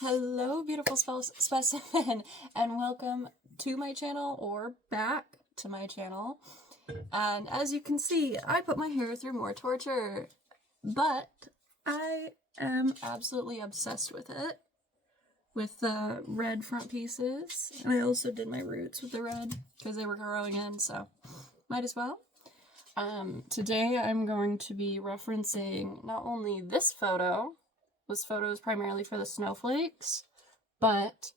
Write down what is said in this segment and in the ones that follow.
Hello, beautiful specimen, and welcome to my channel, or back to my channel. And as you can see, I put my hair through more torture, but I am absolutely obsessed with it, with the red front pieces. And I also did my roots with the red, because they were growing in, so might as well. Today I'm going to be referencing not only this photo is primarily for the snowflakes, but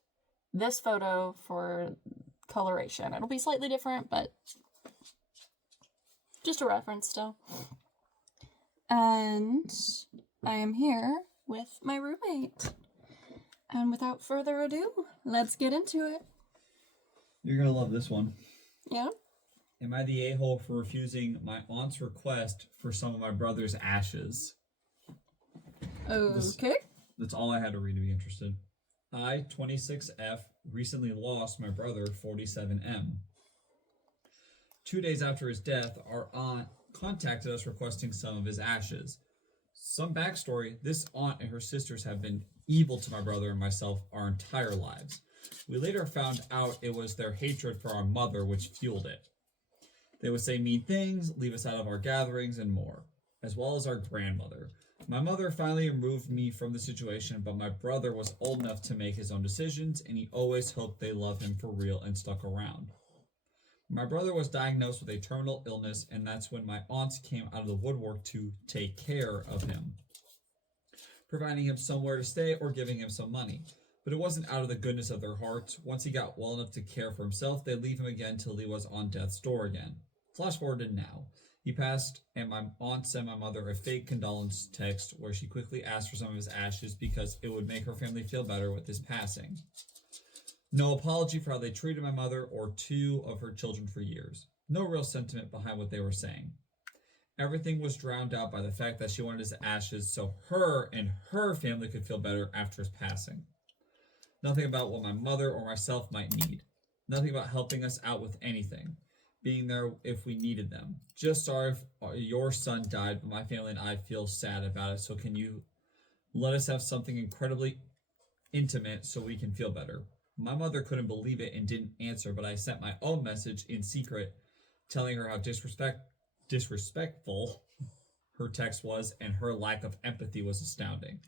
this photo for coloration. It'll be slightly different, but just a reference still. And I am here with my roommate. And without further ado, let's get into it. You're gonna love this one. Yeah? Am I the a-hole for refusing my aunt's request for some of my brother's ashes? Okay. That's all I had to read to be interested. I, 26F, recently lost my brother, 47M. 2 days after his death, our aunt contacted us requesting some of his ashes. Some backstory, this aunt and her sisters have been evil to my brother and myself our entire lives. We later found out it was their hatred for our mother which fueled it. They would say mean things, leave us out of our gatherings, and more, as well as our grandmother. My mother finally removed me from the situation, but my brother was old enough to make his own decisions, and he always hoped they loved him for real and stuck around. My brother was diagnosed with a terminal illness, and that's when my aunts came out of the woodwork to take care of him, providing him somewhere to stay or giving him some money. But it wasn't out of the goodness of their hearts. Once he got well enough to care for himself, they'd leave him again till he was on death's door again. Flash forward to now. He passed, and my aunt sent my mother a fake condolence text where she quickly asked for some of his ashes because it would make her family feel better with his passing. No apology for how they treated my mother or two of her children for years. No real sentiment behind what they were saying. Everything was drowned out by the fact that she wanted his ashes so her and her family could feel better after his passing. Nothing about what my mother or myself might need. Nothing about helping us out with anything. Being there if we needed them. Just sorry if your son died, but my family and I feel sad about it, so can you let us have something incredibly intimate so we can feel better? My mother couldn't believe it and didn't answer, but I sent my own message in secret telling her how disrespectful her text was, and her lack of empathy was astounding.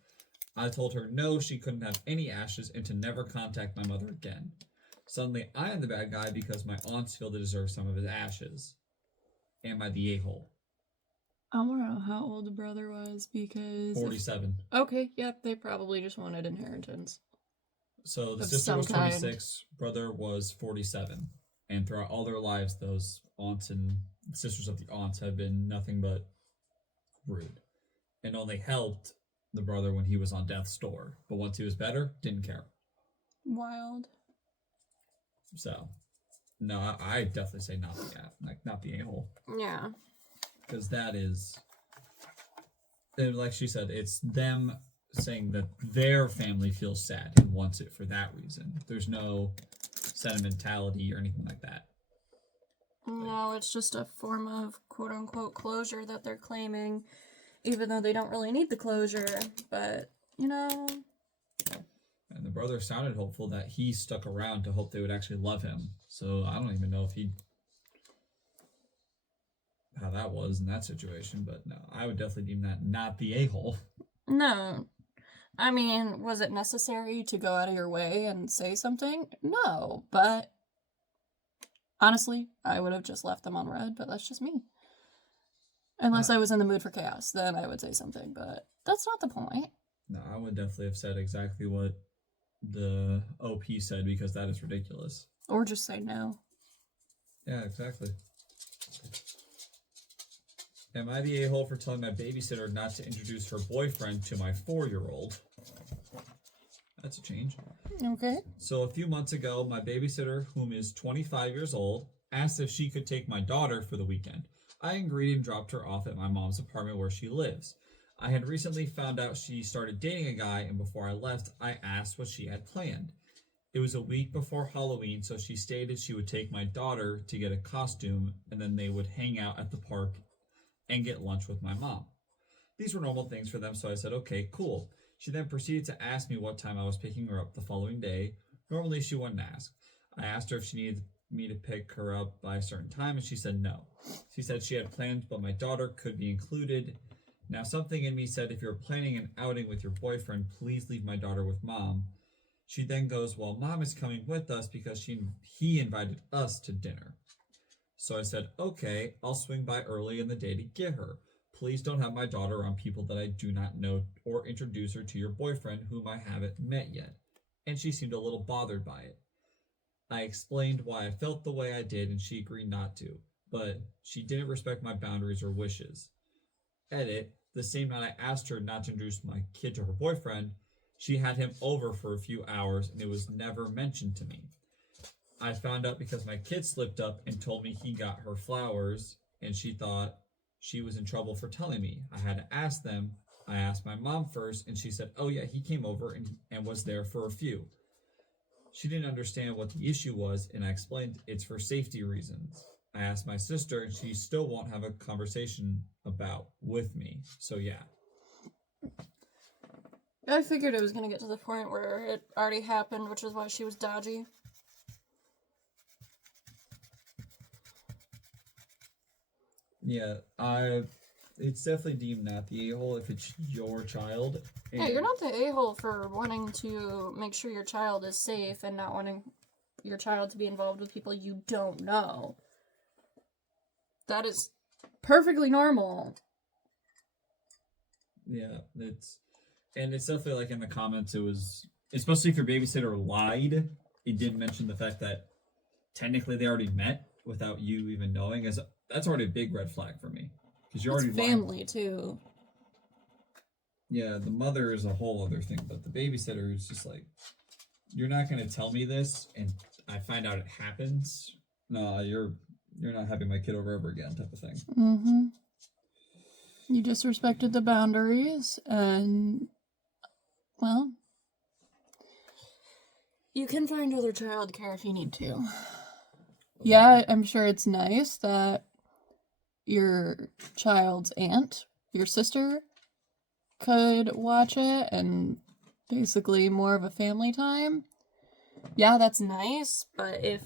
I told her no, she couldn't have any ashes and to never contact my mother again. Suddenly, I am the bad guy because my aunts feel they deserve some of his ashes. Am I the a-hole? I want to know how old the brother was, because... 47. Okay, yep, they probably just wanted inheritance. So the sister was 26, brother was 47. And throughout all their lives, those aunts and sisters of the aunts have been nothing but rude. And only helped the brother when he was on death's door. But once he was better, didn't care. Wild. So, no, I definitely say not the a-hole. Yeah. Because that is, like she said, it's them saying that their family feels sad and wants it for that reason. There's no sentimentality or anything like that. No, it's just a form of quote-unquote closure that they're claiming, even though they don't really need the closure, but, you know... And the brother sounded hopeful that he stuck around to hope they would actually love him. So I don't even know if how that was in that situation, but no, I would definitely deem that not the a-hole. No. I mean, was it necessary to go out of your way and say something? No, but honestly, I would have just left them on red, but that's just me. Unless I was in the mood for chaos, then I would say something, but that's not the point. No, I would definitely have said exactly what the OP said, because that is ridiculous. Or just say no. Yeah, exactly. Am I the a-hole for telling my babysitter not to introduce her boyfriend to my 4-year-old? That's a change. Okay. So a few months ago, my babysitter, whom is 25 years old, asked if she could take my daughter for the weekend. I agreed and dropped her off at my mom's apartment where she lives. I had recently found out she started dating a guy, and before I left, I asked what she had planned. It was a week before Halloween, so she stated she would take my daughter to get a costume, and then they would hang out at the park and get lunch with my mom. These were normal things for them, so I said, okay, cool. She then proceeded to ask me what time I was picking her up the following day. Normally, she wouldn't ask. I asked her if she needed me to pick her up by a certain time, and she said no. She said she had plans, but my daughter could be included. Now, something in me said, if you're planning an outing with your boyfriend, please leave my daughter with mom. She then goes, well, mom is coming with us because he invited us to dinner. So I said, okay, I'll swing by early in the day to get her. Please don't have my daughter around people that I do not know or introduce her to your boyfriend whom I haven't met yet. And she seemed a little bothered by it. I explained why I felt the way I did and she agreed not to, but she didn't respect my boundaries or wishes. Edit, the same night I asked her not to introduce my kid to her boyfriend, she had him over for a few hours and it was never mentioned to me. I found out because my kid slipped up and told me he got her flowers and she thought she was in trouble for telling me. I had to ask them. I asked my mom first and she said, oh yeah, he came over and was there for a few. She didn't understand what the issue was and I explained it's for safety reasons. I asked my sister and she still won't have a conversation with me. So yeah. I figured it was going to get to the point where it already happened, which is why she was dodgy. Yeah, it's definitely deemed not the a-hole if it's your child. Yeah, you're not the a-hole for wanting to make sure your child is safe and not wanting your child to be involved with people you don't know. That is perfectly normal. Yeah, it's definitely like in the comments, it was, especially if your babysitter lied, it did mention the fact that technically they already met without you even knowing. That's already a big red flag for me. Because you're already family, lying. Too. Yeah, the mother is a whole other thing, but the babysitter is just like, you're not going to tell me this, and I find out it happens. No, you're not having my kid over ever again type of thing. Mm-hmm. You disrespected the boundaries, and, well, you can find other childcare if you need to. Yeah, I'm sure it's nice that your child's aunt, your sister, could watch it and basically more of a family time. Yeah, that's nice, but if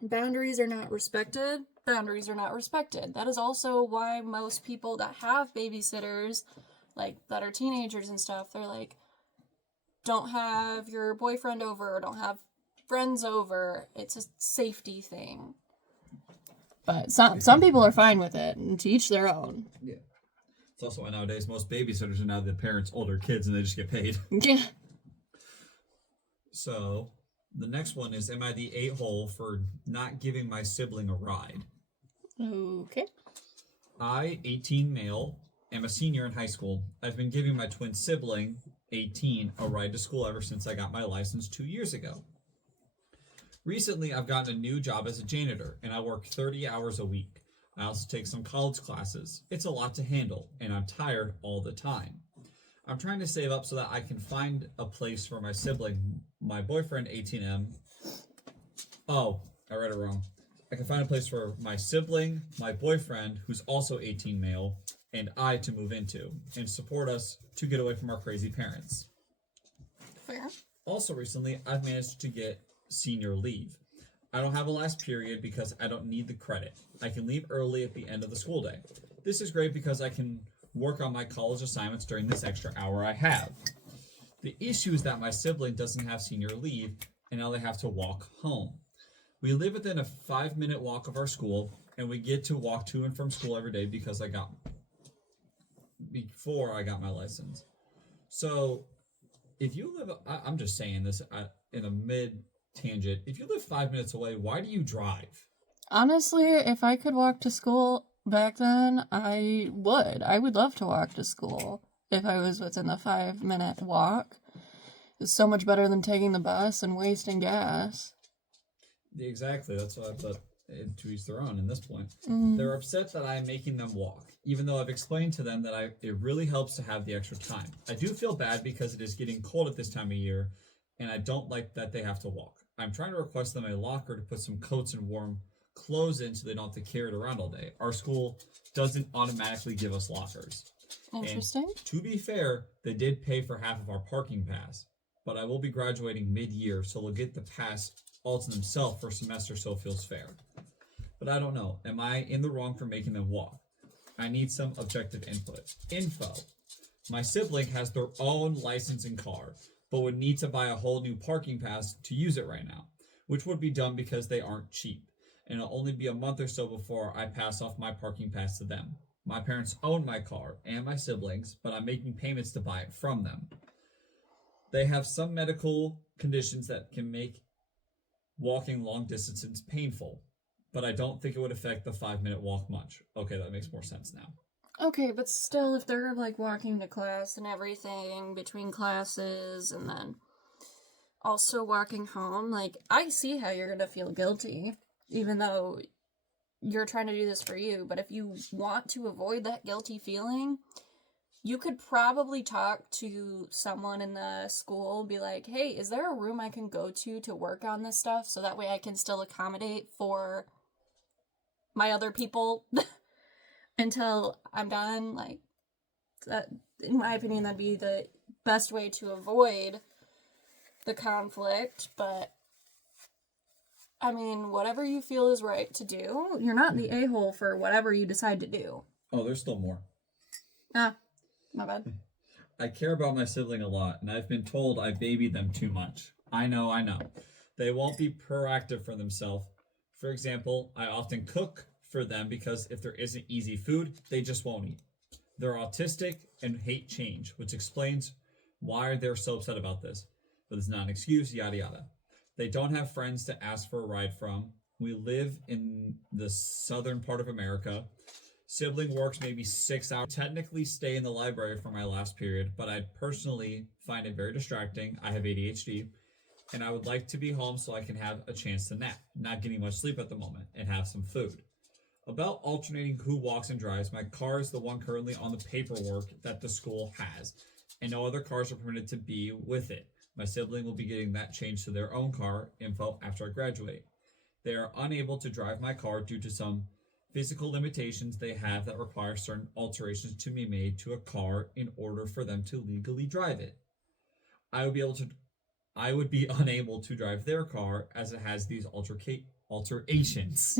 boundaries are not respected, boundaries are not respected. That is also why most people that have babysitters, like, that are teenagers and stuff, they're like, don't have your boyfriend over, don't have friends over. It's a safety thing. But some people are fine with it, and to each their own. Yeah. It's also why nowadays most babysitters are now the parents' older kids and they just get paid. Yeah. So, the next one is, am I the a-hole for not giving my sibling a ride? Okay. I, 18 male, am a senior in high school. I've been giving my twin sibling, 18, a ride to school ever since I got my license 2 years ago. Recently, I've gotten a new job as a janitor, and I work 30 hours a week. I also take some college classes. It's a lot to handle, and I'm tired all the time. I'm trying to save up so that I can find a place for my sibling, my boyfriend, 18M. Oh, I read it wrong. I can find a place for my sibling, my boyfriend, who's also 18 male, and I to move into, and support us to get away from our crazy parents. Fair. Also recently, I've managed to get senior leave. I don't have a last period because I don't need the credit. I can leave early at the end of the school day. This is great because I can work on my college assignments during this extra hour I have. The issue is that my sibling doesn't have senior leave, and now they have to walk home. We live within a 5-minute walk of our school, and we get to walk to and from school every day before I got my license. So, if you live, I'm just saying this in a mid-tangent, if you live 5 minutes away, why do you drive? Honestly, if I could walk to school back then, I would. I would love to walk to school if I was within the 5-minute walk. It's so much better than taking the bus and wasting gas. Exactly, that's why I thought to each their own in this point. They're upset that I'm making them walk, even though I've explained to them that it really helps to have the extra time. I do feel bad because it is getting cold at this time of year, and I don't like that they have to walk. I'm trying to request them a locker to put some coats and warm clothes in so they don't have to carry it around all day. Our school doesn't automatically give us lockers. Interesting. And to be fair, they did pay for half of our parking pass, but I will be graduating mid-year, so they'll get the pass all to themselves for a semester, so it feels fair. But I don't know. Am I in the wrong for making them walk? I need some objective info. My sibling has their own licensing car, but would need to buy a whole new parking pass to use it right now, which would be dumb because they aren't cheap, and it'll only be a month or so before I pass off my parking pass to them. My parents own my car and my siblings, but I'm making payments to buy it from them. They have some medical conditions that can make walking long distances painful, but I don't think it would affect the 5-minute walk much. Okay, that makes more sense now. Okay, but still, if they're, like, walking to class and everything between classes and then also walking home, like, I see how you're gonna feel guilty, even though you're trying to do this for you, but if you want to avoid that guilty feeling, you could probably talk to someone in the school, be like, hey, is there a room I can go to work on this stuff so that way I can still accommodate for my other people until I'm done? Like, that, in my opinion, that'd be the best way to avoid the conflict, but I mean, whatever you feel is right to do, you're not the a-hole for whatever you decide to do. Oh, there's still more. Ah, my bad. I care about my sibling a lot, and I've been told I baby them too much. I know. They won't be proactive for themselves. For example, I often cook for them because if there isn't easy food, they just won't eat. They're autistic and hate change, which explains why they're so upset about this. But it's not an excuse, yada yada. They don't have friends to ask for a ride from. We live in the southern part of America. Sibling works maybe 6 hours. Technically stay in the library for my last period, but I personally find it very distracting. I have ADHD, and I would like to be home so I can have a chance to nap, not getting much sleep at the moment, and have some food. About alternating who walks and drives, my car is the one currently on the paperwork that the school has, and no other cars are permitted to be with it. My sibling will be getting that changed to their own car info after I graduate. They are unable to drive my car due to some physical limitations they have that require certain alterations to be made to a car in order for them to legally drive it. I would be unable to drive their car as it has these alterations.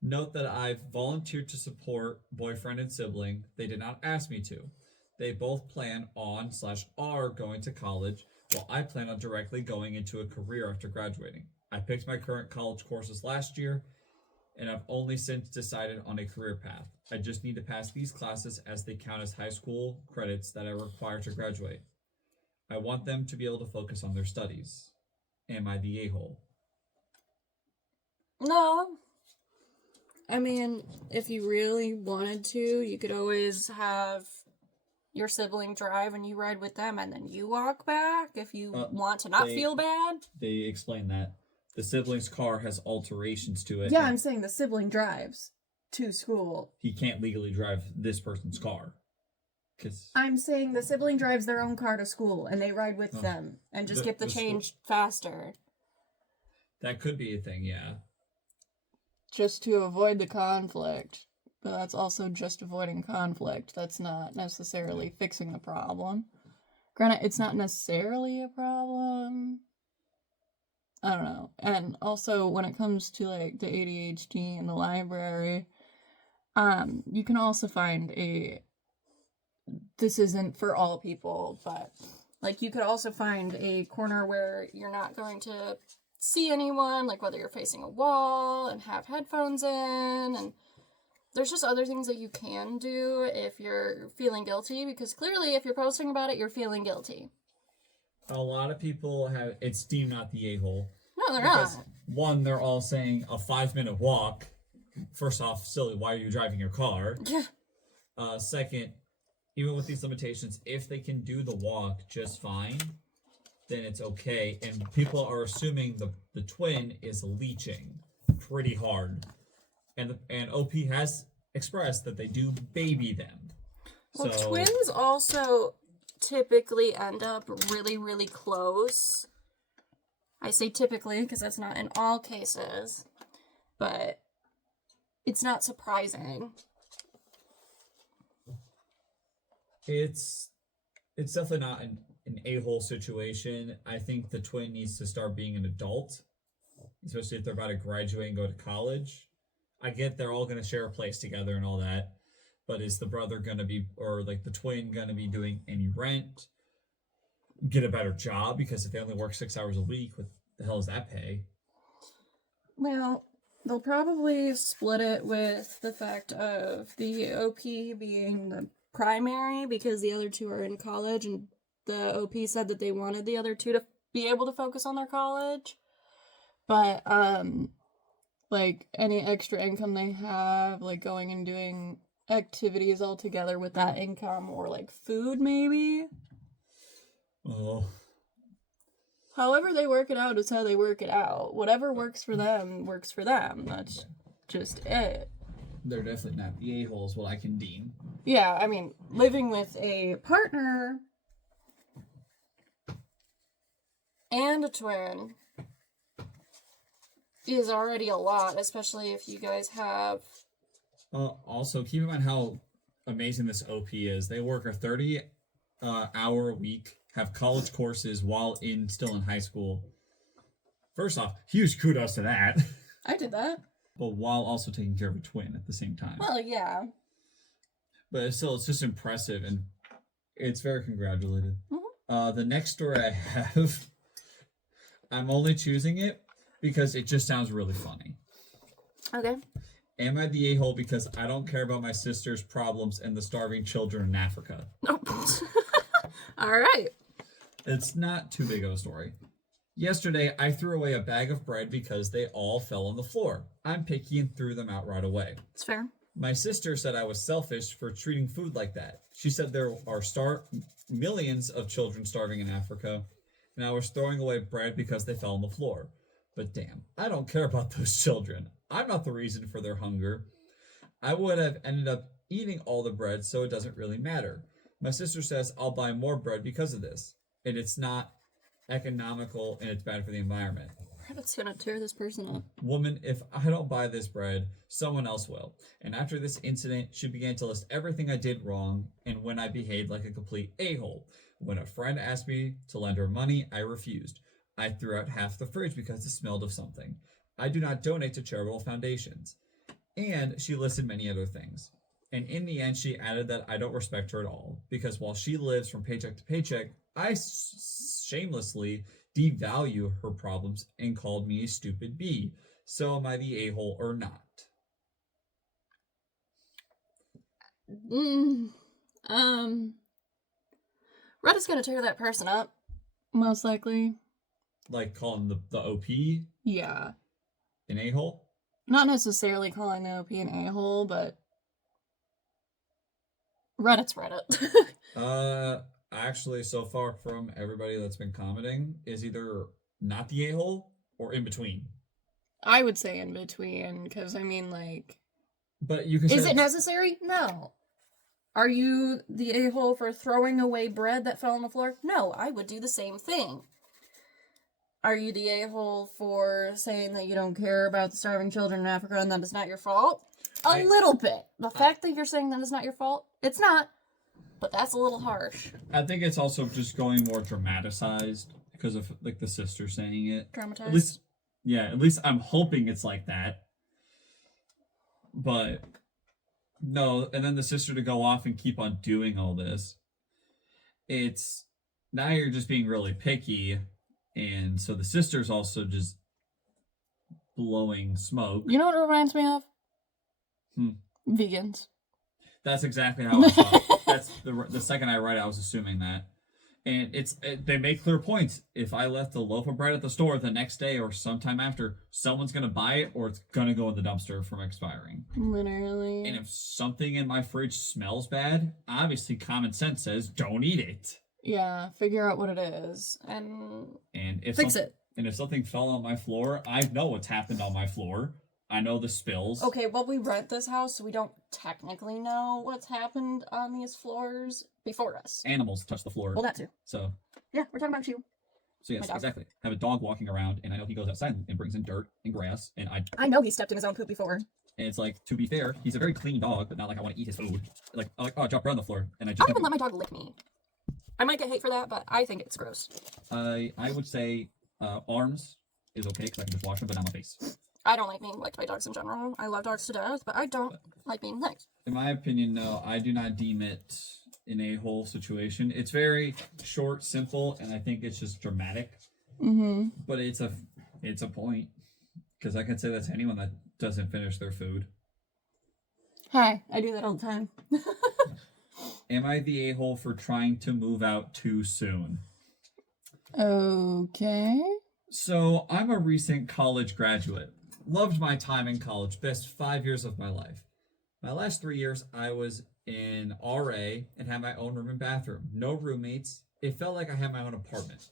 Note that I've volunteered to support boyfriend and sibling. They did not ask me to. They both plan on/are going to college, while I plan on directly going into a career after graduating. I picked my current college courses last year, and I've only since decided on a career path. I just need to pass these classes as they count as high school credits that I require to graduate. I want them to be able to focus on their studies. Am I the a-hole? No. I mean, if you really wanted to, you could always have your sibling drive and you ride with them and then you walk back if you want to not feel bad. They explain that the sibling's car has alterations to it. Yeah, I'm saying the sibling drives to school. He can't legally drive this person's car. I'm saying the sibling drives their own car to school and they ride with them and just get the change faster. That could be a thing, yeah. Just to avoid the conflict. But that's also just avoiding conflict. That's not necessarily fixing the problem. Granted, it's not necessarily a problem. I don't know. And also, when it comes to, like, the ADHD in the library, you can also find this isn't for all people, but, like, you could also find a corner where you're not going to see anyone, like, whether you're facing a wall and have headphones in, and there's just other things that you can do if you're feeling guilty, because clearly if you're posting about it, you're feeling guilty. A lot of people have, it's deemed not the a-hole. No, they're not. One, they're all saying a 5-minute walk. First off, silly, why are you driving your car? Yeah. Second, even with these limitations, if they can do the walk just fine, then it's okay. And people are assuming the twin is leeching pretty hard. And OP has expressed that they do baby them. Well, twins also typically end up really, really close. I say typically because that's not in all cases, but it's not surprising. It's definitely not an a-hole situation. I think the twin needs to start being an adult, especially if they're about to graduate and go to college. I get they're all going to share a place together and all that, but is the brother going to be, or like the twin going to be doing any rent? Get a better job, because if they only work 6 hours a week, what the hell does that pay? Well, they'll probably split it with the fact of the OP being the primary because the other two are in college, and the OP said that they wanted the other two to be able to focus on their college. But, like, any extra income they have, like, going and doing activities all together with that income, or, like, food, maybe? Oh. However they work it out is how they work it out. Whatever works for them, works for them. That's just it. They're definitely not the a-holes, what I can deem. Yeah, I mean, living with a partner and a twin is already a lot, especially if you guys have... Also, keep in mind how amazing this OP is. They work a 30-hour a week, have college courses while still in high school. First off, huge kudos to that. I did that. But while also taking care of a twin at the same time. Well, yeah. But still, it's just impressive, and it's very congratulated. Mm-hmm. The next story I have, I'm only choosing it because it just sounds really funny. Okay. Am I the a-hole because I don't care about my sister's problems and the starving children in Africa? Nope. All right. It's not too big of a story. Yesterday, I threw away a bag of bread because they all fell on the floor. I'm picky and threw them out right away. It's fair. My sister said I was selfish for treating food like that. She said there are millions of children starving in Africa, and I was throwing away bread because they fell on the floor. But damn, I don't care about those children. I'm not the reason for their hunger. I would have ended up eating all the bread, so it doesn't really matter. My sister says I'll buy more bread because of this, and it's not economical and it's bad for the environment. That's gonna tear this person up. Woman, if I don't buy this bread, someone else will. And after this incident, she began to list everything I did wrong and when I behaved like a complete a-hole. When a friend asked me to lend her money, I refused. I threw out half the fridge because it smelled of something. I do not donate to charitable foundations. And she listed many other things. And in the end, she added that I don't respect her at all, because while she lives from paycheck to paycheck, I shamelessly devalue her problems and called me a stupid bee. So am I the a-hole or not? Reddit's gonna tear that person up. Most likely. Like calling the OP Yeah. an a-hole? Not necessarily calling the OP an a-hole, but Reddit's Reddit. Actually, so far from everybody that's been commenting, is either not the a-hole or in between. I would say in between, because I mean, like... But you can Is say it necessary? No. Are you the a-hole for throwing away bread that fell on the floor? No, I would do the same thing. Are you the a-hole for saying that you don't care about the starving children in Africa and that it's not your fault? A little bit. The fact that you're saying that it's not your fault, it's not. But that's a little harsh. I think it's also just going more dramatized because of like the sister saying it. Dramatized? At least I'm hoping it's like that. But no, and then the sister to go off and keep on doing all this. It's now you're just being really picky, and so the sister's also just blowing smoke. You know what it reminds me of? Vegans. That's exactly how I saw it. That's the second I read it, I was assuming that. And they make clear points. If I left a loaf of bread at the store the next day or sometime after, someone's going to buy it or it's going to go in the dumpster from expiring. Literally. And if something in my fridge smells bad, obviously common sense says don't eat it. Yeah, figure out what it is and if fix it. And if something fell on my floor, I know what's happened on my floor. I know the spills. Okay, well, we rent this house, so we don't technically know what's happened on these floors before us. Animals touch the floor. Well, that too. So. Yeah, we're talking about you. So yes, exactly. I have a dog walking around, and I know he goes outside and brings in dirt and grass, and I know he stepped in his own poop before. And it's like, to be fair, he's a very clean dog, but not like I want to eat his food. Like, oh, drop bread on the floor, and I I just don't even let my dog lick me. I might get hate for that, but I think it's gross. I would say arms is okay because I can just wash them, but not my face. I don't like being licked by dogs in general. I love dogs to death, but I don't like being licked. In my opinion, no, I do not deem it an a-hole situation. It's very short, simple, and I think it's just dramatic. Mm-hmm. But it's a point, because I can say that to anyone that doesn't finish their food. Hi, I do that all the time. Am I the a-hole for trying to move out too soon? Okay. So, I'm a recent college graduate. Loved my time in college, best 5 years of my life. My last 3 years, I was in RA and had my own room and bathroom. No roommates. It felt like I had my own apartment.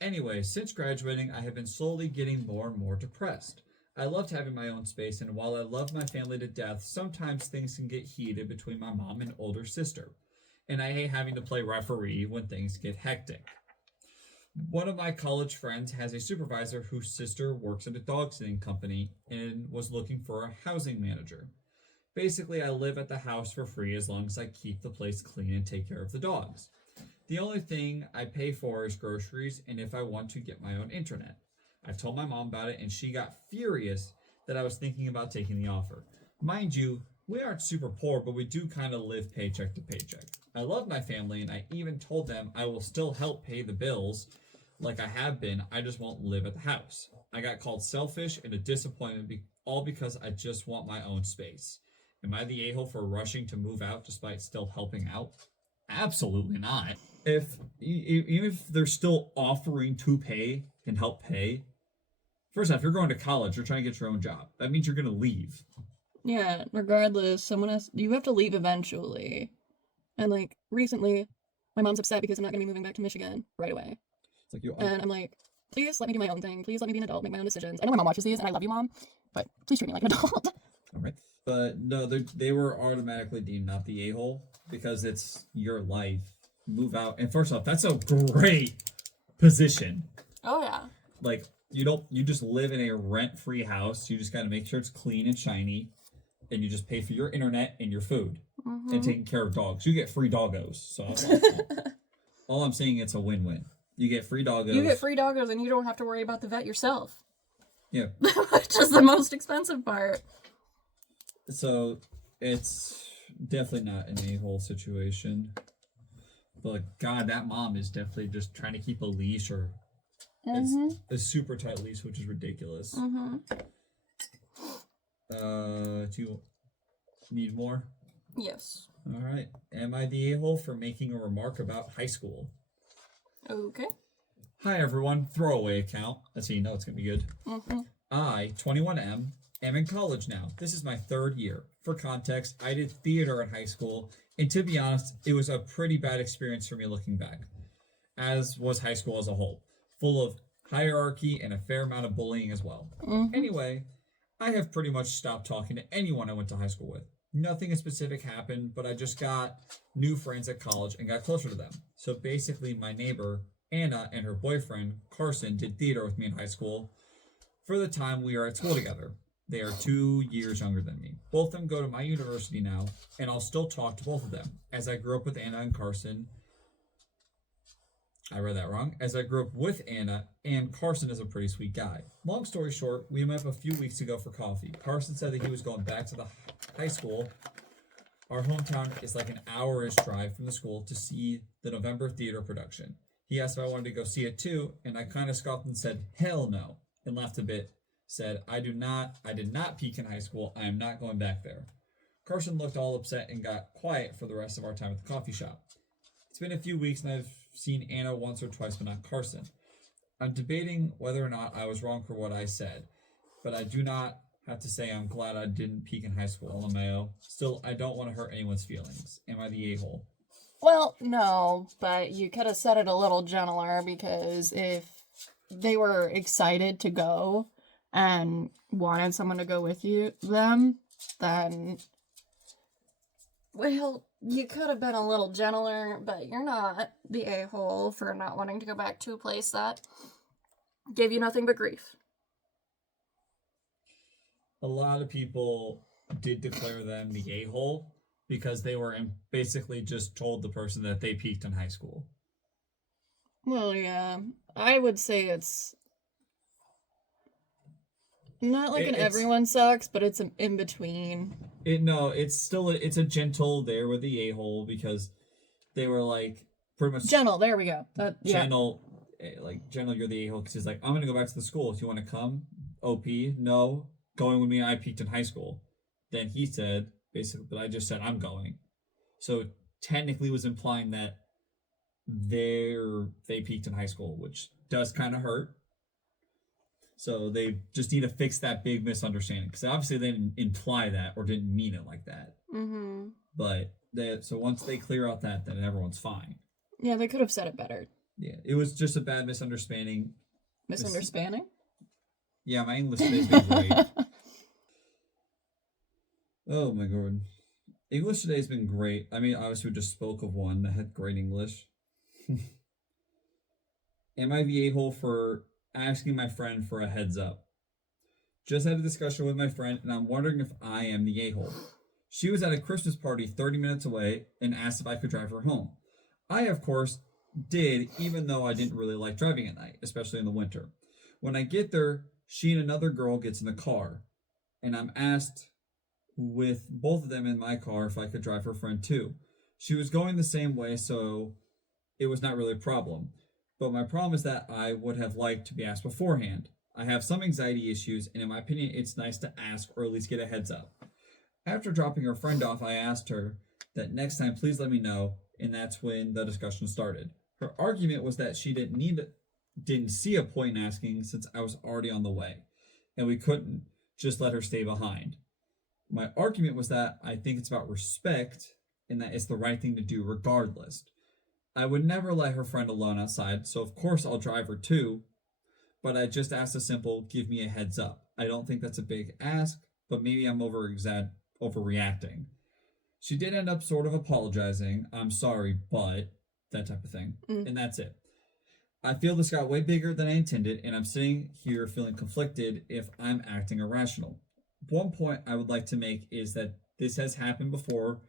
Anyway, since graduating, I have been slowly getting more and more depressed. I loved having my own space, and while I love my family to death, sometimes things can get heated between my mom and older sister. And I hate having to play referee when things get hectic. One of my college friends has a supervisor whose sister works at a dog sitting company and was looking for a housing manager. Basically, I live at the house for free as long as I keep the place clean and take care of the dogs. The only thing I pay for is groceries and if I want to get my own internet. I told my mom about it and she got furious that I was thinking about taking the offer. Mind you, we aren't super poor, but we do kind of live paycheck to paycheck. I love my family and I even told them I will still help pay the bills like I have been, I just won't live at the house. I got called selfish and a disappointment all because I just want my own space. Am I the a-hole for rushing to move out despite still helping out? Absolutely not. Even if they're still offering to pay and help pay, first off, if you're going to college, you're trying to get your own job. That means you're going to leave. Yeah, regardless, you have to leave eventually. And like recently, my mom's upset because I'm not gonna be moving back to Michigan right away. It's like and I'm like, please let me do my own thing. Please let me be an adult, make my own decisions. I know my mom watches these, and I love you, Mom, but please treat me like an adult. All right. But no, they were automatically deemed not the a-hole because it's your life. Move out. And first off, that's a great position. Oh, yeah. Like, you just live in a rent-free house. You just got to make sure it's clean and shiny. And you just pay for your internet and your food. Mm-hmm. And taking care of dogs. You get free doggos. So that's awesome. All I'm saying, it's a win-win. You get free doggos. You get free doggos and you don't have to worry about the vet yourself. Yeah. Which is the most expensive part. So, it's definitely not an a-hole situation. But God, that mom is definitely just trying to keep a leash or it's a super tight leash, which is ridiculous. Mm-hmm. Do you need more? Yes. All right. Am I the a-hole for making a remark about high school? Okay. Hi, everyone. Throwaway account. That's how you know it's going to be good. Mm-hmm. I, 21M, am in college now. This is my third year. For context, I did theater in high school, and to be honest, it was a pretty bad experience for me looking back, as was high school as a whole, full of hierarchy and a fair amount of bullying as well. Mm-hmm. Anyway, I have pretty much stopped talking to anyone I went to high school with. Nothing specific happened, but I just got new friends at college and got closer to them. So basically, my neighbor, Anna, and her boyfriend, Carson, did theater with me in high school for the time we are at school together. They are 2 years younger than me. Both of them go to my university now, and I'll still talk to both of them. As I grew up with Anna and Carson, I read that wrong. As I grew up with Anna, and Carson is a pretty sweet guy. Long story short, we met up a few weeks ago for coffee. Carson said that he was going back to the high school. Our hometown is like an hour-ish drive from the school to see the November theater production. He asked if I wanted to go see it too, and I kind of scoffed and said, hell no, and laughed a bit. Said, I did not peak in high school. I am not going back there. Carson looked all upset and got quiet for the rest of our time at the coffee shop. It's been a few weeks and I've seen Anna once or twice, but not Carson. I'm debating whether or not I was wrong for what I said, but I do not have to say I'm glad I didn't peak in high school, LMAO. Still, I don't want to hurt anyone's feelings. Am I the a-hole? Well, no, but you could have said it a little gentler because if they were excited to go and wanted someone to go with them, then, well, you could have been a little gentler, but you're not the a-hole for not wanting to go back to a place that gave you nothing but grief. A lot of people did declare them the a-hole because they were basically just told the person that they peaked in high school. Well, yeah. I would say it's not like everyone sucks, but it's an in between. It's a gentle there with the a-hole because they were like pretty much gentle. There we go. Gentle, gentle. You're the a-hole because he's like, I'm gonna go back to the school. If you want to come, OP, no, going with me. I peaked in high school. Then he said basically, but I just said I'm going. So technically, was implying that they peaked in high school, which does kind of hurt. So they just need to fix that big misunderstanding because obviously they didn't imply that or didn't mean it like that. Mm-hmm. But so once they clear out that, then everyone's fine. Yeah, they could have said it better. Yeah, it was just a bad misunderstanding. Misunderstanding? Yeah, my English today's been great. Oh my god. English today's been great. I mean, obviously we just spoke of one that had great English. Am I the a-hole for asking my friend for a heads up? Just had a discussion with my friend and I'm wondering if I am the a-hole. She was at a Christmas party 30 minutes away and asked if I could drive her home. I, of course, did, even though I didn't really like driving at night, especially in the winter. When I get there, she and another girl gets in the car, and I'm asked with both of them in my car if I could drive her friend too. She was going the same way, so it was not really a problem. But my problem is that I would have liked to be asked beforehand. I have some anxiety issues, and in my opinion, it's nice to ask or at least get a heads up. After dropping her friend off, I asked her that next time, please let me know, and that's when the discussion started. Her argument was that she didn't see a point in asking since I was already on the way, and we couldn't just let her stay behind. My argument was that I think it's about respect and that it's the right thing to do regardless. I would never let her friend alone outside, so of course I'll drive her too, but I just asked a simple, give me a heads up. I don't think that's a big ask, but maybe I'm overreacting. She did end up sort of apologizing, I'm sorry, but that type of thing, and that's it. I feel this got way bigger than I intended, and I'm sitting here feeling conflicted if I'm acting irrational. One point I would like to make is that this has happened before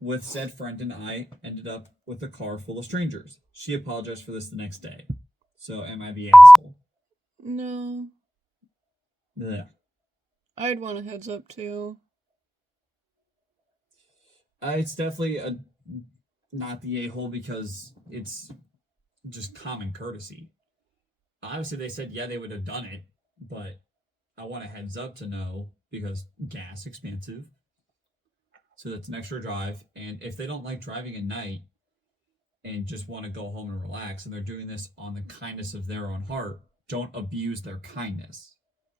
with said friend, and I ended up with a car full of strangers. She apologized for this the next day. So am I the asshole? No. Yeah. I'd want a heads up too. It's definitely not the a-hole because it's just common courtesy. Obviously, they said, yeah, they would have done it, but I want a heads up to know because gas expensive. So that's an extra drive. And if they don't like driving at night and just want to go home and relax, and they're doing this on the kindness of their own heart, don't abuse their kindness.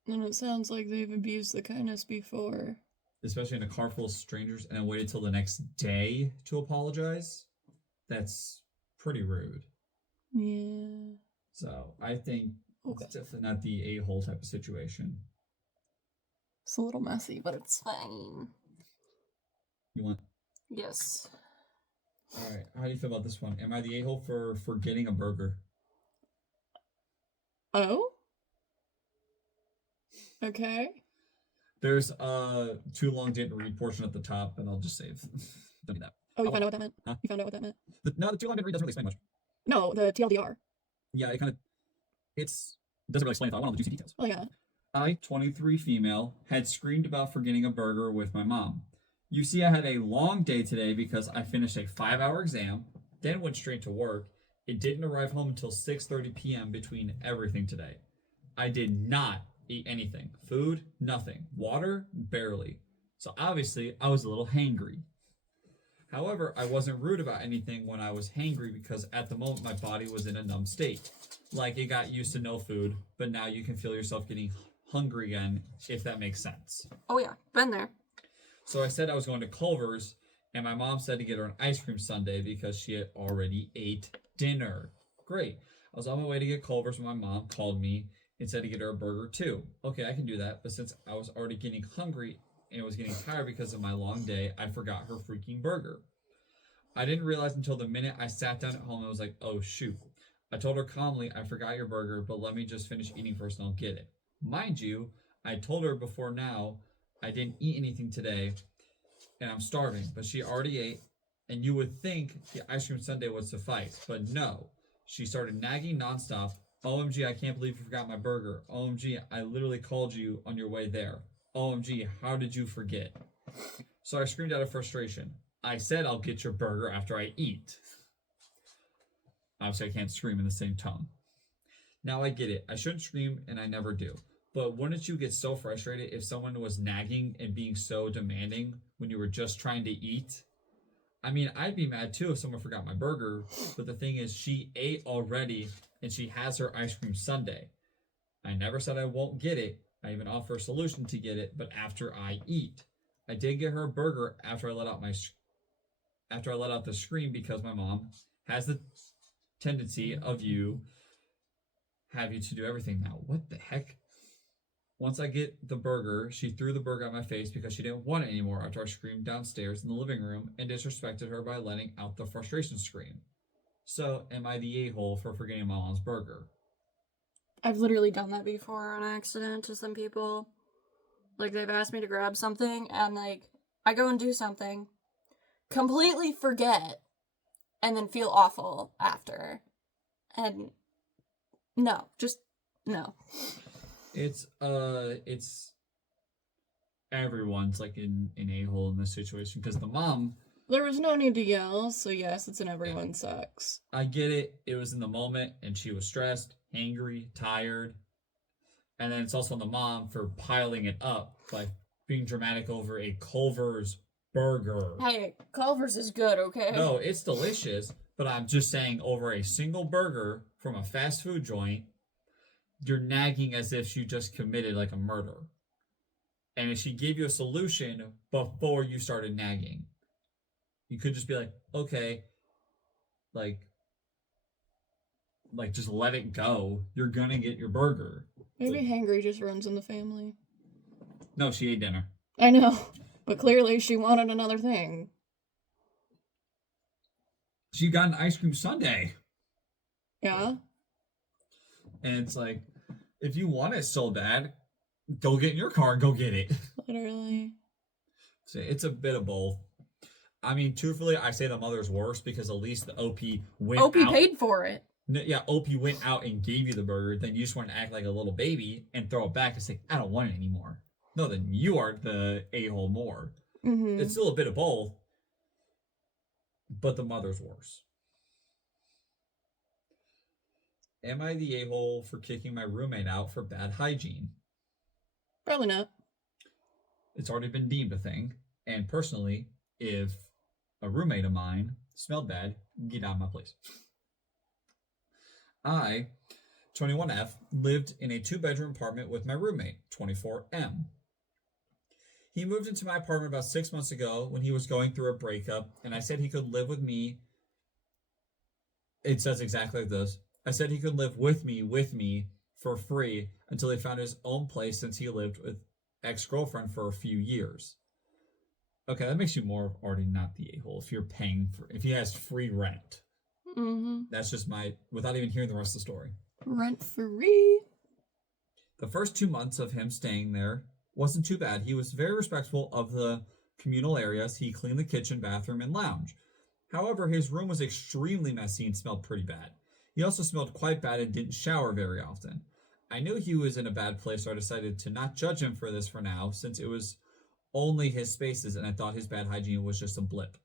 And it sounds like they've abused the kindness before. Especially in a car full of strangers and then waited till the next day to apologize. That's pretty rude. Yeah. So I think it's definitely not the a-hole type of situation. It's a little messy, but it's fine. You want? Yes. Alright, how do you feel about this one? Am I the a-hole for forgetting a burger? Oh? Okay. There's too long didn't read portion at the top, and I'll just save. Don't need that. Oh, you found out what that meant? Huh? You found out what that meant? The too long didn't read doesn't really explain much. No, the TLDR. Yeah, it doesn't really explain it. I want all the juicy details. Oh, yeah. I, 23 female, had screamed about forgetting a burger with my mom. You see, I had a long day today because I finished a 5-hour exam, then went straight to work. It didn't arrive home until 6:30 p.m. between everything today. I did not eat anything. Food, nothing. Water, barely. So obviously, I was a little hangry. However, I wasn't rude about anything when I was hangry because at the moment my body was in a numb state. Like it got used to no food, but now you can feel yourself getting hungry again, if that makes sense. Oh, yeah. Been there. So I said I was going to Culver's, and my mom said to get her an ice cream sundae because she had already ate dinner. Great. I was on my way to get Culver's when my mom called me and said to get her a burger too. Okay, I can do that, but since I was already getting hungry and was getting tired because of my long day, I forgot her freaking burger. I didn't realize until the minute I sat down at home and was like, oh shoot. I told her calmly, I forgot your burger, but let me just finish eating first and I'll get it. Mind you, I told her before now, I didn't eat anything today and I'm starving, but she already ate, and you would think the ice cream sundae would suffice, but no. She started nagging nonstop. OMG, I can't believe you forgot my burger. OMG, I literally called you on your way there. OMG, how did you forget? So I screamed out of frustration. I said I'll get your burger after I eat. Obviously, I can't scream in the same tone. Now I get it. I shouldn't scream, and I never do. But wouldn't you get so frustrated if someone was nagging and being so demanding when you were just trying to eat? I mean, I'd be mad too if someone forgot my burger, but the thing is, she ate already and she has her ice cream sundae. I never said I won't get it. I even offer a solution to get it, but after I eat. I did get her a burger after I let out the scream because my mom has the tendency of have you to do everything now. What the heck? Once I get the burger, she threw the burger at my face because she didn't want it anymore after I screamed downstairs in the living room and disrespected her by letting out the frustration scream. So, am I the a-hole for forgetting my mom's burger? I've literally done that before on accident to some people. Like, they've asked me to grab something, and, like, I go and do something, completely forget, and then feel awful after. And no, just no. It's everyone's like an a-hole in this situation because the mom. There was no need to yell, so yes, it's in everyone's sex. I get it. It was in the moment, and she was stressed, angry, tired. And then it's also on the mom for piling it up by being dramatic over a Culver's burger. Hey, Culver's is good, okay? No, it's delicious, but I'm just saying over a single burger from a fast food joint, you're nagging as if she just committed like a murder. And if she gave you a solution before you started nagging, you could just be like, okay, like just let it go. You're gonna get your burger. Maybe hangry just runs in the family. No, she ate dinner. I know, but clearly she wanted another thing. She got an ice cream sundae. Yeah? And it's like, if you want it so bad, go get in your car and go get it. Literally. So it's a bit of both. I mean, truthfully, I say the mother's worse because at least the OP went OP out. paid for it. No, yeah, OP went out and gave you the burger. Then you just want to act like a little baby and throw it back and say, I don't want it anymore. No, then you are the a-hole more. Mm-hmm. It's still a bit of both, but the mother's worse. Am I the a-hole for kicking my roommate out for bad hygiene? Probably not. It's already been deemed a thing. And personally, if a roommate of mine smelled bad, get out of my place. I, 21F, lived in a 2-bedroom apartment with my roommate, 24M. He moved into my apartment about 6 months ago when he was going through a breakup, and I said he could live with me. It says exactly like this. I said he could live with me for free until he found his own place since he lived with ex-girlfriend for a few years. Okay, that makes you more already not the a-hole if he has free rent. Mm-hmm. That's just without even hearing the rest of the story. Rent free. The first 2 months of him staying there wasn't too bad. He was very respectful of the communal areas. He cleaned the kitchen, bathroom, and lounge. However, his room was extremely messy and smelled pretty bad. He also smelled quite bad and didn't shower very often. I knew he was in a bad place, so I decided to not judge him for this for now, since it was only his spaces and I thought his bad hygiene was just a blip.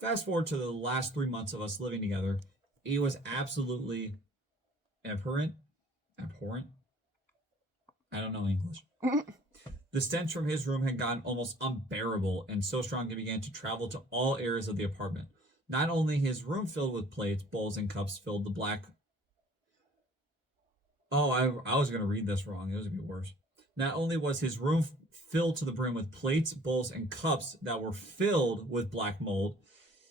Fast forward to the last 3 months of us living together, he was absolutely abhorrent. I don't know English. The stench from his room had gotten almost unbearable and so strong he began to travel to all areas of the apartment. Not only his room filled with plates, bowls, and cups filled the black... Oh, I was going to read this wrong. It was going to be worse. Not only was his room filled to the brim with plates, bowls, and cups that were filled with black mold,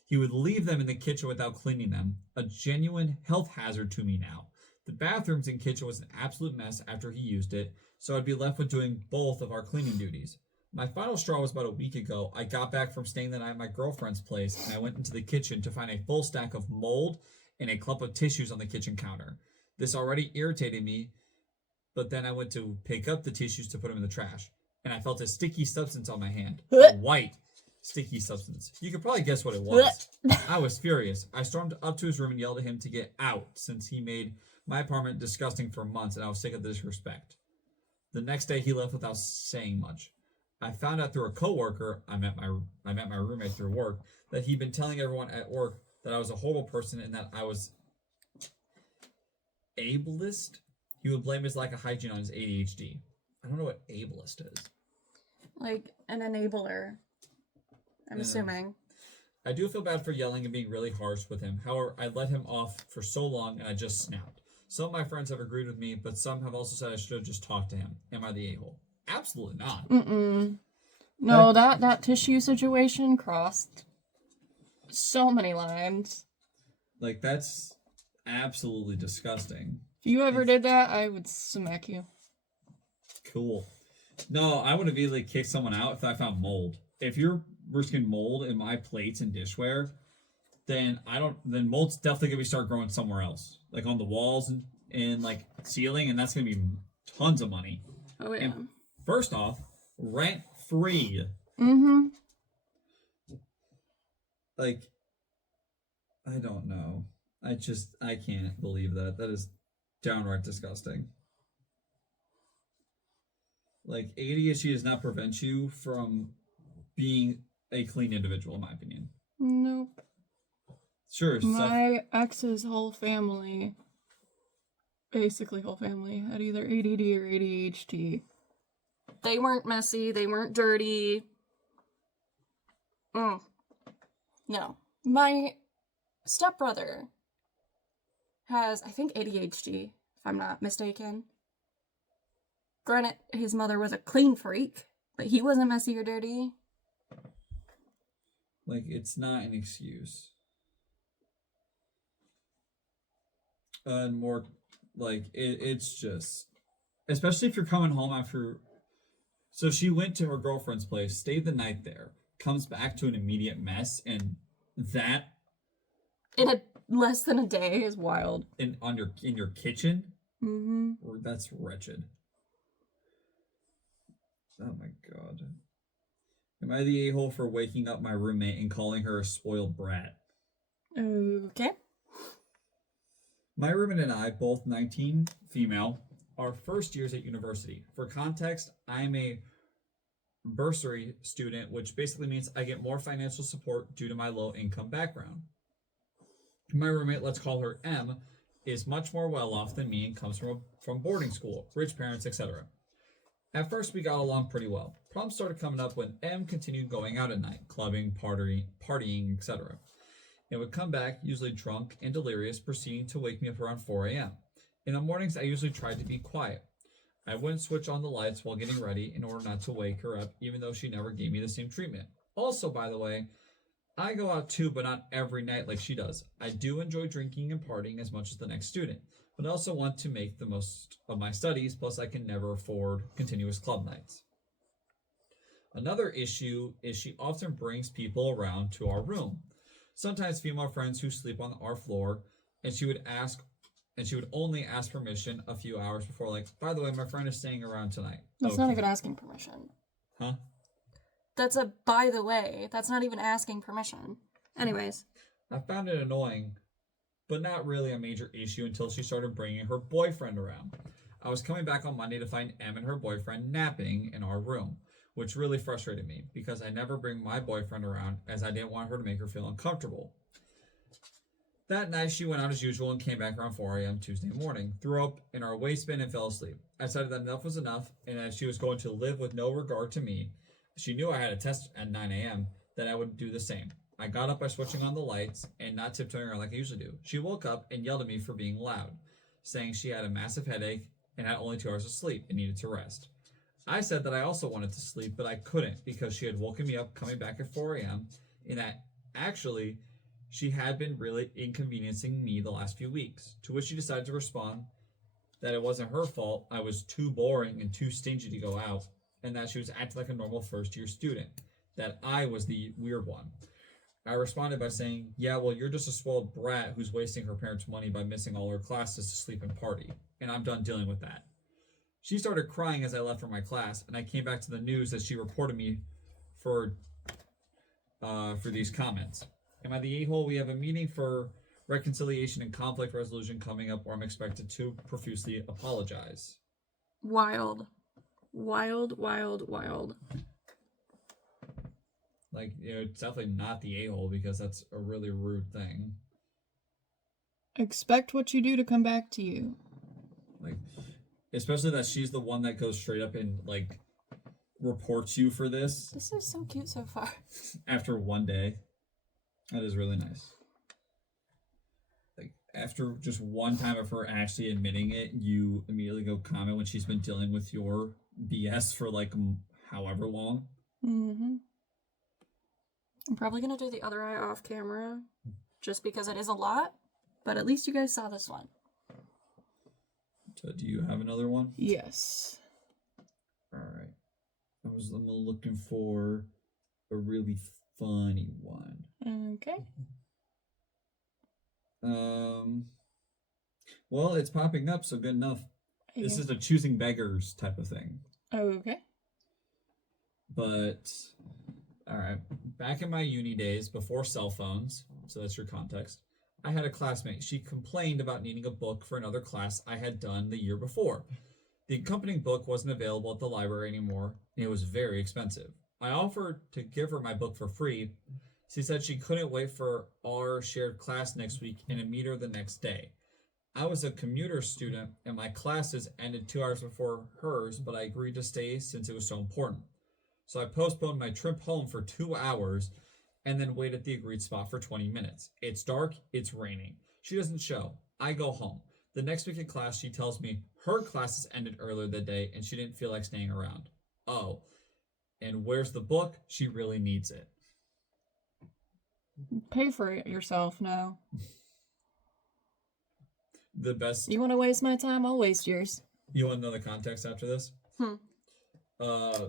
he would leave them in the kitchen without cleaning them. A genuine health hazard to me now. The bathrooms and kitchen was an absolute mess after he used it, so I'd be left with doing both of our cleaning duties. My final straw was about a week ago. I got back from staying the night at my girlfriend's place, and I went into the kitchen to find a full stack of mold and a clump of tissues on the kitchen counter. This already irritated me, but then I went to pick up the tissues to put them in the trash. and I felt a sticky substance on my hand. A white, sticky substance. You could probably guess what it was. I was furious. I stormed up to his room and yelled at him to get out, since he made my apartment disgusting for months, and I was sick of the disrespect. The next day, he left without saying much. I found out through a coworker, I met my roommate through work, that he'd been telling everyone at work that I was a horrible person and that I was ableist. He would blame his lack of hygiene on his ADHD. I don't know what ableist is. Like an enabler, I'm assuming. I do feel bad for yelling and being really harsh with him. However, I let him off for so long and I just snapped. Some of my friends have agreed with me, but some have also said I should have just talked to him. Am I the a-hole? Absolutely not. No, that tissue situation crossed so many lines. Like, that's absolutely disgusting. If you ever did that, I would smack you. Cool. No, I would immediately kick someone out if I found mold. If you're risking mold in my plates and dishware, then mold's definitely gonna start growing somewhere else, like on the walls and like ceiling, and that's gonna be tons of money. Oh yeah. And first off, rent free. Like, I don't know. I can't believe that. That is downright disgusting. Like, ADHD does not prevent you from being a clean individual, in my opinion. Nope. Sure. My ex's whole family, basically whole family, had either ADD or ADHD. They weren't messy. They weren't dirty. No. My stepbrother has, I think, ADHD, if I'm not mistaken. Granted, his mother was a clean freak, but he wasn't messy or dirty. Like, it's not an excuse. And more, like, it's just, especially if you're coming home after. So she went to her girlfriend's place, stayed the night there, comes back to an immediate mess, and that in less than a day is wild. In your kitchen, that's wretched. Oh my god. Am I the a-hole for waking up my roommate and calling her a spoiled brat? Okay. My roommate and I, both 19, female, are first years at university. For context, I'm a bursary student, which basically means I get more financial support due to my low income background. My roommate, let's call her M, is much more well off than me and comes from boarding school, rich parents, etc. At first, we got along pretty well. Problems started coming up when M continued going out at night, clubbing, partying, etc. and would come back, usually drunk and delirious, proceeding to wake me up around 4 a.m. In the mornings, I usually tried to be quiet. I wouldn't switch on the lights while getting ready in order not to wake her up, even though she never gave me the same treatment. Also, by the way, I go out too, but not every night like she does. I do enjoy drinking and partying as much as the next student, but I also want to make the most of my studies, plus I can never afford continuous club nights. Another issue is she often brings people around to our room. Sometimes female friends who sleep on our floor, and she would only ask permission a few hours before, like, by the way, my friend is staying around tonight. That's not even asking permission. Huh? That's a by the way. That's not even asking permission. Anyways. I found it annoying, but not really a major issue until she started bringing her boyfriend around. I was coming back on Monday to find Em and her boyfriend napping in our room, which really frustrated me because I never bring my boyfriend around as I didn't want her to make her feel uncomfortable. That night, she went out as usual and came back around 4 a.m. Tuesday morning, threw up in our waistband and fell asleep. I decided that enough was enough, and as she was going to live with no regard to me, she knew I had a test at 9 a.m., that I would do the same. I got up by switching on the lights and not tiptoeing around like I usually do. She woke up and yelled at me for being loud, saying she had a massive headache and had only 2 hours of sleep and needed to rest. I said that I also wanted to sleep, but I couldn't because she had woken me up coming back at 4 a.m. and that actually she had been really inconveniencing me the last few weeks, to which she decided to respond that it wasn't her fault, I was too boring and too stingy to go out, and that she was acting like a normal first-year student, that I was the weird one. I responded by saying, yeah, well, you're just a spoiled brat who's wasting her parents' money by missing all her classes to sleep and party, and I'm done dealing with that. She started crying as I left for my class, and I came back to the news as she reported me for these comments. Am I the a-hole? We have a meeting for reconciliation and conflict resolution coming up where I'm expected to profusely apologize. Wild. Wild, wild, wild. Like, it's definitely not the a-hole because that's a really rude thing. Expect what you do to come back to you. Like, especially that she's the one that goes straight up and, like, reports you for this. This is so cute so far. After one day. That is really nice. Like, after just one time of her actually admitting it, you immediately go comment when she's been dealing with your BS for, like, however long. Mm-hmm. I'm probably going to do the other eye off camera just because it is a lot, but at least you guys saw this one. So do you have another one? Yes. Alright. I'm looking for a really funny one. Okay. Well, it's popping up, so good enough. Okay. This is a choosing beggars type of thing. Okay. But, alright. Back in my uni days, before cell phones, so that's your context, I had a classmate. She complained about needing a book for another class I had done the year before. The accompanying book wasn't available at the library anymore, and it was very expensive. I offered to give her my book for free. She said she couldn't wait for our shared class next week and to meet her the next day. I was a commuter student, and my classes ended 2 hours before hers, but I agreed to stay since it was so important. So I postponed my trip home for 2 hours and then wait at the agreed spot for 20 minutes. It's dark, it's raining. She doesn't show. I go home. The next week in class, she tells me her classes ended earlier that day and she didn't feel like staying around. Oh, and where's the book? She really needs it. Pay for it yourself now. The best. You want to waste my time? I'll waste yours. You want to know the context after this? Hmm.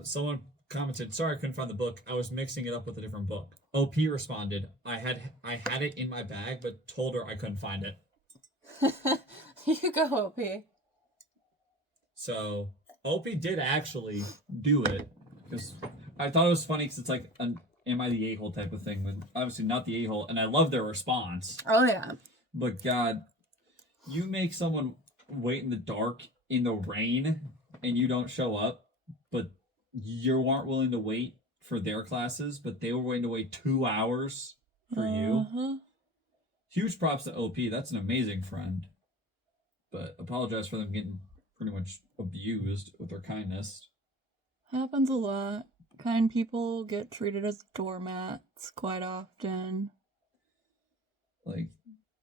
Someone commented, "Sorry, I couldn't find the book. I was mixing it up with a different book." OP responded, I had it in my bag, but told her I couldn't find it. You go, OP. So OP did actually do it because I thought it was funny because it's like an "Am I the a-hole" type of thing, but obviously not the a-hole. And I love their response. Oh yeah. But God, you make someone wait in the dark in the rain and you don't show up, but you aren't willing to wait for their classes, but they were willing to wait 2 hours for you. Huge props to OP. That's an amazing friend. But apologize for them getting pretty much abused with their kindness. Happens a lot. Kind people get treated as doormats quite often. Like,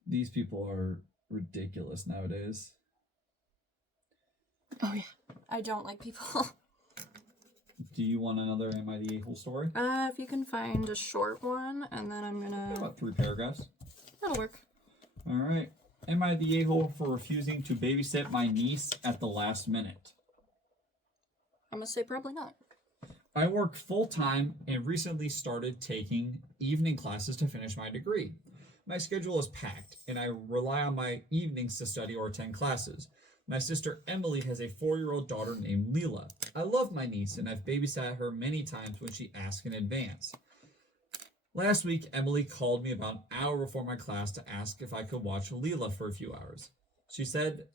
these people are ridiculous nowadays. Oh yeah. I don't like people. Do you want another Am I the a-hole story? If you can find a short one, and then I'm gonna... About 3 paragraphs. That'll work. Alright. Am I the a-hole for refusing to babysit my niece at the last minute? I'm gonna say probably not. I work full-time and recently started taking evening classes to finish my degree. My schedule is packed, and I rely on my evenings to study or attend classes. My sister Emily has a 4-year-old daughter named Leela. I love my niece, and I've babysat her many times when she asks in advance. Last week, Emily called me about an hour before my class to ask if I could watch Leela for a few hours. She said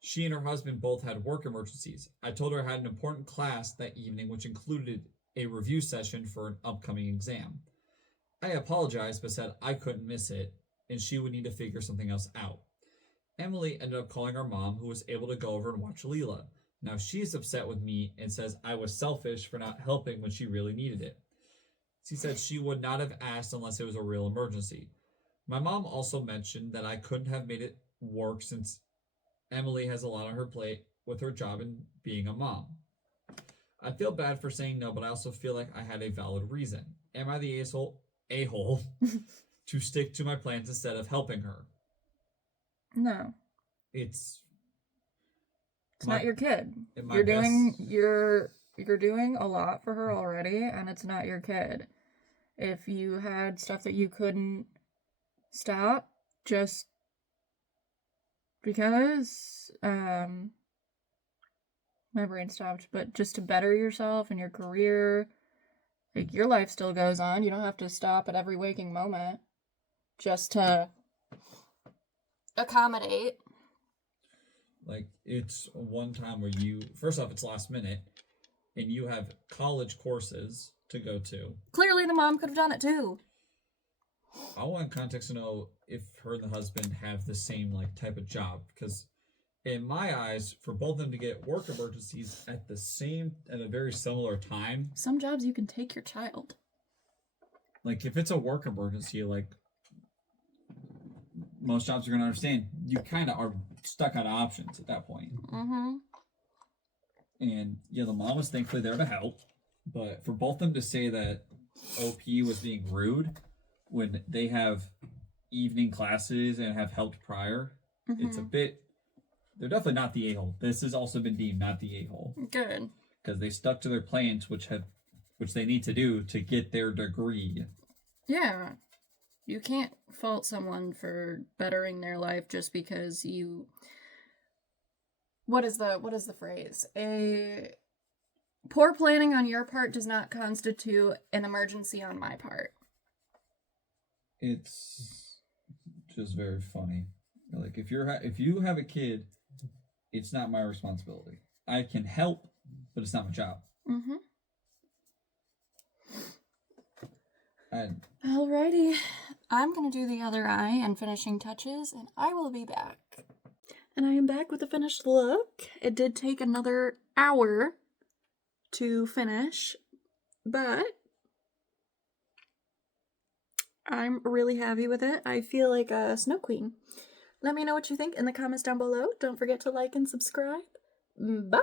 she and her husband both had work emergencies. I told her I had an important class that evening, which included a review session for an upcoming exam. I apologized, but said I couldn't miss it, and she would need to figure something else out. Emily ended up calling our mom, who was able to go over and watch Leela. Now she's upset with me and says I was selfish for not helping when she really needed it. She said she would not have asked unless it was a real emergency. My mom also mentioned that I couldn't have made it work since Emily has a lot on her plate with her job and being a mom. I feel bad for saying no, but I also feel like I had a valid reason. Am I the a-hole to stick to my plans instead of helping her? No. It's not your kid. You're doing a lot for her already, and it's not your kid. If you had stuff that you couldn't stop just because, My brain stopped. But just to better yourself and your career, like, your life still goes on. You don't have to stop at every waking moment just to accommodate. Like, it's one time where you, first off, it's last minute, and you have college courses to go to. Clearly, the mom could have done it too. I want context to know if her and the husband have the same, like, type of job, because in my eyes, for both of them to get work emergencies at a very similar time. Some jobs you can take your child. Like, if it's a work emergency, like, most jobs are going to understand, you kind of are stuck on options at that point. Mm-hmm. And, yeah, the mom was thankfully there to help. But for both them to say that OP was being rude when they have evening classes and have helped prior, it's a bit... They're definitely not the a-hole. This has also been deemed not the a-hole. Good. Because they stuck to their plans, which they need to do to get their degree. Yeah. You can't fault someone for bettering their life just because you... What is the phrase? A poor planning on your part does not constitute an emergency on my part. It's just very funny. Like, if you have a kid, it's not my responsibility. I can help, but it's not my job. Mm-hmm. And Alrighty. I'm gonna do the other eye and finishing touches, and I will be back. And I am back with a finished look. It did take another hour to finish, but I'm really happy with it. I feel like a snow queen. Let me know what you think in the comments down below. Don't forget to like and subscribe. Bye!